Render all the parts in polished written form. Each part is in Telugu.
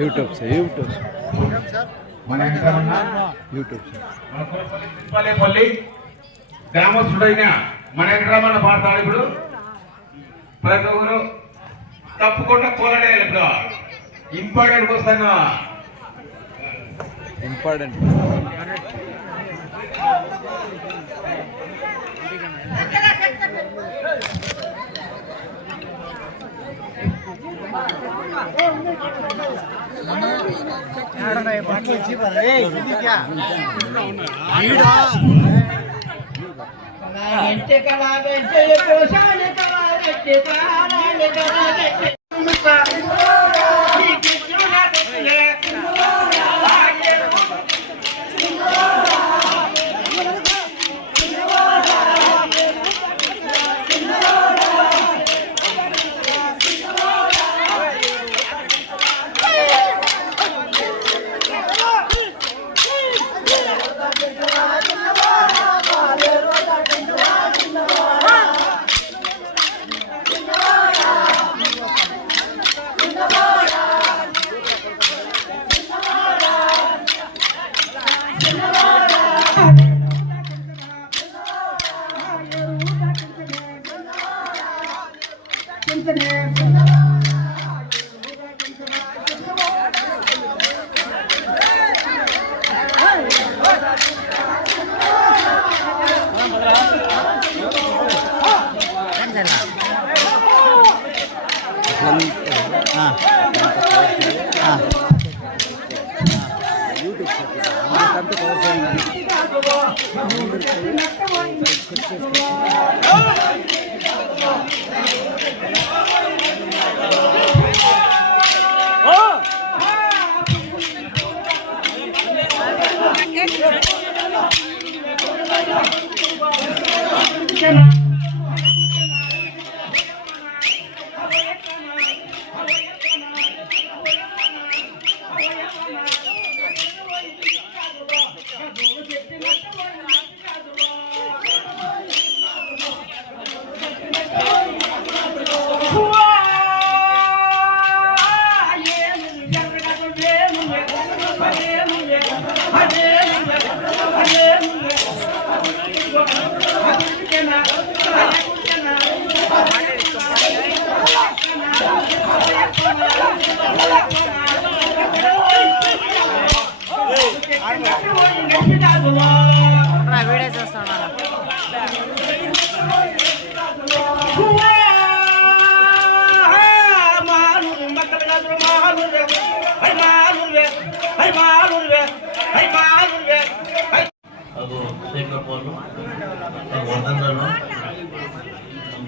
यूट्यूब से పల్లి గ్రామస్తుడైన మన ఎక్కడమన్న పాడతాడు. ఇప్పుడు ప్రతి ఒక్కరు తప్పకుండా పోరాడాలి. ఇప్పుడు ఇంపార్టెంట్ వస్తాను. ఇంపార్టెంట్ వీడియో చూస్తాను.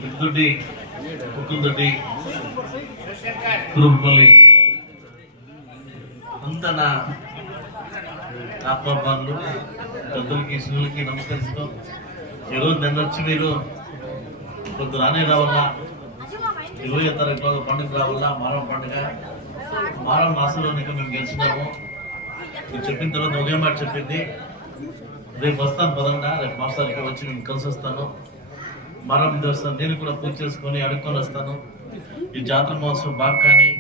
బిద్దుడి కుక్కులతోటి కురుపల్లి అంత నా ఆత్మబాలు పెద్దలకి శివులకి నమస్కరిస్తూ ఈరోజు నిన్న వచ్చి మీరు కొంత రానే రావాలా 20వ తారీఖులో పండుగ రావాలా మారం పండుగ మారం మాసంలోనే మేము గెలిచినాము. మీరు చెప్పిన తర్వాత ఒకే మాట చెప్పింది, రేపు వస్తాను పదంగా, రేపు మాసాలకి వచ్చి నేను కలిసి వస్తాను. మరం దేవస్థానం నేను కూడా పూజ చేసుకొని అడుక్కొని వస్తాను. ఈ జాతర మహోత్సవం బాగా కానీ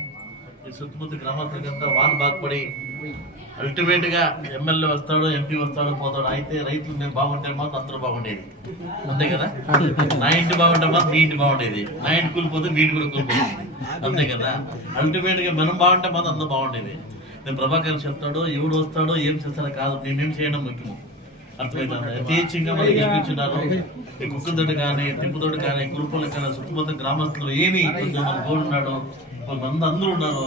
ఈ చుట్టుముట్టు గ్రామాంతరికంతా వాన్ బాగుపడి అల్టిమేట్ గా ఎమ్మెల్యే వస్తాడు, ఎంపీ వస్తాడు, పోతాడు. అయితే రైతులు నేను బాగుంటే మాత్రం అందరూ బాగుండేది, అంతే కదా. నా ఇంటి బాగుంటే మాత్రం మీ ఇంటి బాగుండేది, నా ఇంటి కూలిపోతే మీ ఇంటి కూడా కూలిపోతుంది, అంతే కదా. అల్టిమేట్ గా మనం బాగుంటే మాత్రం అందరూ బాగుండేది. నేను ప్రభాకర్ చెప్తాడో ఎవడు వస్తాడో ఏం చేస్తాడో కాదు, మేమేం చేయడం ముఖ్యము. అర్థమవుతుంది. యథేచ్ఛంగా మనకి గెలిపించున్నారు. ఈ కుక్కతోటి కానీ తిప్పుతోటి కానీ కురుపల్లి కానీ చుట్టుపక్కల గ్రామస్తులు ఏమి కొంచెం మన గోడు ఉన్నాడు, కొంతమంది అందరూ ఉన్నారు,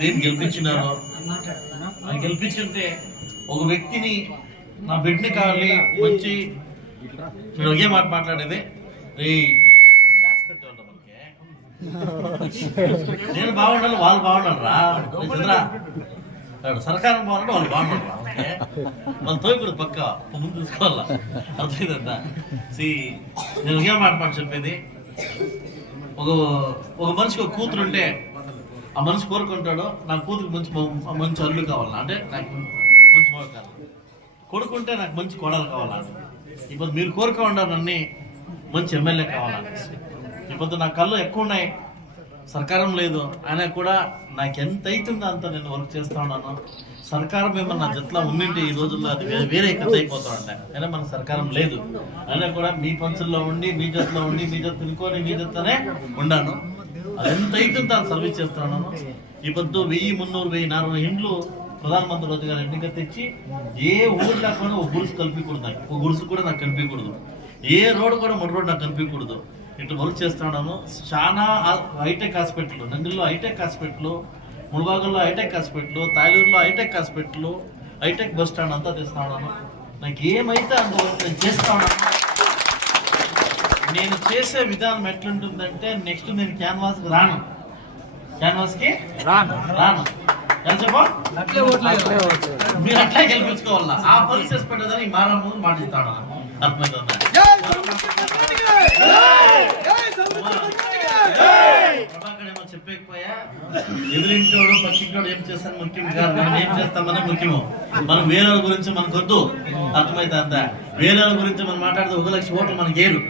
దేని గెలిపించినారు. ఆయన గెలిపించుంటే ఒక వ్యక్తిని నా బిడ్డని కావాలి మంచి మీరు ఒకే మాట మాట్లాడేది ట్యాక్స్ కట్టేవాళ్ళ మనకి నేను బాగుండాలి వాళ్ళు బాగుండాలి రా చంద్ర సర్కారం బాగుంటే వాళ్ళు బాగుండాలి రా ఓకే వాళ్ళు తోయకూడదు పక్క ముందు చూసుకోవాలా అర్థమైందంట. నేను ఒకే మాట చెప్పేది ఒక మనిషికి ఒక కూతురు ఉంటే ఆ మనిషి కోరుకుంటాడు నా కూతురికి మంచి అల్లు కావాలా, అంటే నాకు మంచి మొగ కావాలి, కొడుకుంటే నాకు మంచి కోడలు కావాలా. ఇప్పుడు మీరు కోరుకో ఉండాలి నన్ను మంచి ఎమ్మెల్యే కావాలని. ఇప్పుడు నా కళ్ళు ఎక్కువ ఉన్నాయి, సర్కారం లేదు, అయినా కూడా నాకు ఎంత అవుతుందో అంత నేను వర్క్ చేస్తా ఉన్నాను. సర్కారం ఏమన్నా నా జట్లా ఉండింటే ఈ రోజుల్లో అది వేరే కథ అయిపోతా ఉంటాయి. అయినా మన సర్కారం లేదు, అయినా కూడా మీ పంచుల్లో ఉండి మీ జట్లో ఉండి మీ జట్టు తినుకొని మీ జట్లోనే ఉండాను. అది ఎంత అవుతుందో అంత సర్వీస్ చేస్తున్నాను. ఈ పొద్దు 1000, 300, 1000, 400 ఇండ్లు ప్రధానమంత్రి రోజుగారు ఎన్నిక తెచ్చి ఏ ఊర్లో కూడా ఒక గుడిసు కల్పించకూడదు, నాకు ఒక గుడిసు కూడా నాకు కనిపించకూడదు, ఏ రోడ్డు కూడా మొదటి రోడ్డు నాకు కనిపించకూడదు. ఇట్లా వర్క్ చేస్తున్నాను. చాలా హైటెక్ హాస్పిటల్, నందిలో హైటెక్ హాస్పిటల్, ముళబాగుల్లో హైటెక్ హాస్పిటల్, తాలూరులో hitech hospital, hitech bus stand అంతా తెస్తా ఉన్నాను. నాకు ఏమైతే అందువల్ల నేను చేస్తా ఉన్నాను. నేను చేసే విధానం ఎట్లుంటుందంటే నెక్స్ట్ నేను క్యాన్వాస్కి రాను చెప్ప మీరు అట్లా గెలిపించుకోవాలా. ఆ పరిస్థితి పెట్టదని మారం ముందు మాటిస్తాను. అర్థమైందా? ప్రభాకరేమో చెప్పకపోయా ఎదురింటోడు పక్కింటోడు ఏం చేస్తాను ముఖ్యం కాదు, మనం ఏం చేస్తామనే ముఖ్యము. మనం వేరే గురించి మనకు వద్దు. అర్థమైతే అంతా వేరే గురించి మనం మాట్లాడితే 1,00,000 ఓట్లు మనకి ఏడు.